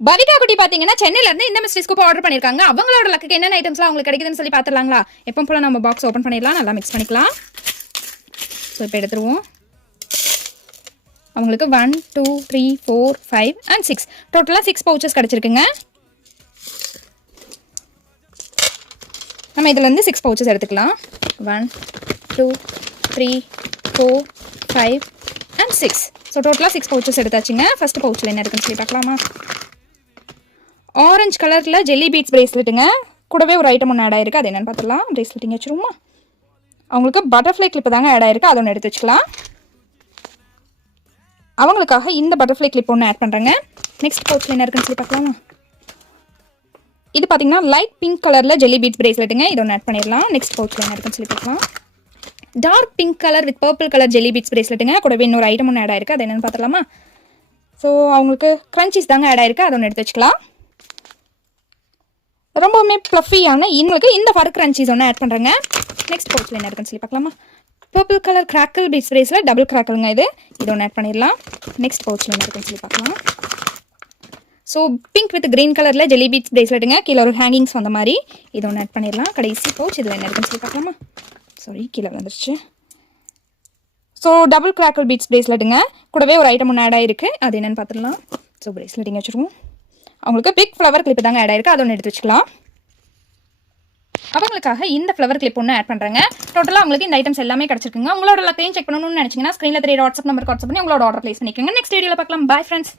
பவிகா குட்டி பாத்தீங்கன்னா சென்னையில இருந்து இந்த மிஸ்ட்ரி ஸ்கூப் ஆர்டர் பண்ணிருக்காங்க. அவங்களோட லக்கு என்னென்ன ஐட்டம்ஸ்லாம் உங்களுக்கு கிடைக்குதுன்னு சொல்லி பாத்துடலாங்களா? எப்போ போல நம்ம பாக்ஸ் ஓபன் பண்ணிடலாம், நல்லா மிக்ஸ் பண்ணிக்கலாம். ஸோ இப்போ எடுத்துருவோம். அவங்களுக்கு 1 2 3 4 5 and 6 டோட்டலாக 6 பவுச்சஸ் கிடச்சிருக்குங்க. நம்ம இதில் இருந்து 6 பவுச்சஸ் எடுத்துக்கலாம். 1 2 3 4 5 and 6 ஸோ டோட்டலாக 6 பவுச்சஸ் எடுத்தாச்சுங்க. ஃபர்ஸ்ட் பவுச்சில் என்ன இருக்குன்னு சொல்லி பார்க்கலாமா? ஆரஞ்சு கலரில் ஜெல்லி பீட்ஸ் பிரேஸ்லெட்டுங்க. கூடவே ஒரு ஐட்டம் ஒன்று ஆட் ஆயிருக்கு, அது என்னென்னு பார்த்துலாம். பிரேஸ்லெட்டிங் வச்சுருவோமா? அவங்களுக்கு பட்டர்ஃப்ளை கிளிப்பு தாங்க ஆட் ஆயிருக்கு, அதை ஒன்று எடுத்து வச்சுக்கலாம். அவங்களுக்காக இந்த பட்டர்ஃப்ளை கிளிப் ஒன்று ஆட் பண்ணுறேங்க. நெக்ஸ்ட் பவுச்சில் என்ன இருக்குன்னு சொல்லி பார்க்கலாமா? இது பார்த்தீங்கன்னா லைட் பிங்க் கலரில் ஜெல்லி பீட்ஸ் பிரேஸ்லெட்டுங்க, இது ஒன்று ஆட் பண்ணிடலாம். நெக்ஸ்ட் பவுச்சில் என்ன இருக்குன்னு சொல்லி பார்க்கலாம். Dark pink colour with purple colour jelly beads பிரேஸ்லெட்டுங்க. கூடவே இன்னொரு ஐட்டம் ஒன்று ஆட் ஆயிருக்கு, அது என்னென்னு பார்த்துலாமா? ஸோ அவங்களுக்கு க்ரன்ச்சீஸ் தாங்க ஆட் ஆயிருக்கு, அதை ஒன்று எடுத்து வச்சுக்கலாம். ரொம்பவுமே ப்ளஃபியான எங்களுக்கு இந்த ஃபர் கிரன்ச்சீஸ் ஒன்று ஆட் பண்ணுறேங்க. நெக்ஸ்ட் பவுச்சில் என்ன இருக்குன்னு சொல்லி பார்க்கலாமா? பர்பிள் கலர் கிராக்கிள் பீட்ஸ் பிரேஸில் டபுள் கிராக்கிள்ங்க, இது ஒன்று ஆட் பண்ணிடலாம். நெக்ஸ்ட் பவுச்சில் என்ன இருக்குன்னு சொல்லி பார்க்கலாம். ஸோ பிங்க் வித் கிரீன் கலரில் ஜெல்லி பீட்ஸ் பிரேஸ்லெட்டுங்க, கீழே ஒரு ஹேங்கிங்ஸ் வந்த மாதிரி, இது ஒன்று ஆட் பண்ணிடலாம். கடைசி பவுச் இதில் என்ன இருக்குன்னு சொல்லி பார்க்கலாமா? சாரி, கீழே வந்துருச்சு. ஸோ டபுள் கிராக்கிள் பீட்ஸ் பிரேஸ்லெட்டுங்க, கூடவே ஒரு ஐட்டம் ஒன்று ஆட் ஆகிருக்கு, அது என்னென்னு பார்த்துடலாம். ஸோ பிரேஸ்லெட்டிங் வச்சுருவோம். அவங்களுக்கு பிக் ஃப்ளவர் கிளிப் தாங்க ஆட் ஆயிருக்கு, அதை ஒன்று எடுத்து வச்சுக்கலாம். அவங்களுக்காக இந்த ஃப்ளவர் கிளிப் ஒன்று ஆட் பண்ணுறாங்க. டோட்டலாக அவங்களுக்கு இந்த ஐட்டம்ஸ் எல்லாமே கிடச்சிருக்குங்க. உங்களோட லக்கையும் செக் பண்ணணும்னு நினச்சிங்கன்னா ஸ்க்ரீனில் 3 வாட்ஸ்அப் நம்பருக்கு வாட்ஸ்அப் பண்ணி உங்களோட ஆர்டர் ப்ளேஸ் பண்ணிக்கோங்க. நெக்ஸ்ட் வீடியோவில் பார்க்கலாம். Bye friends.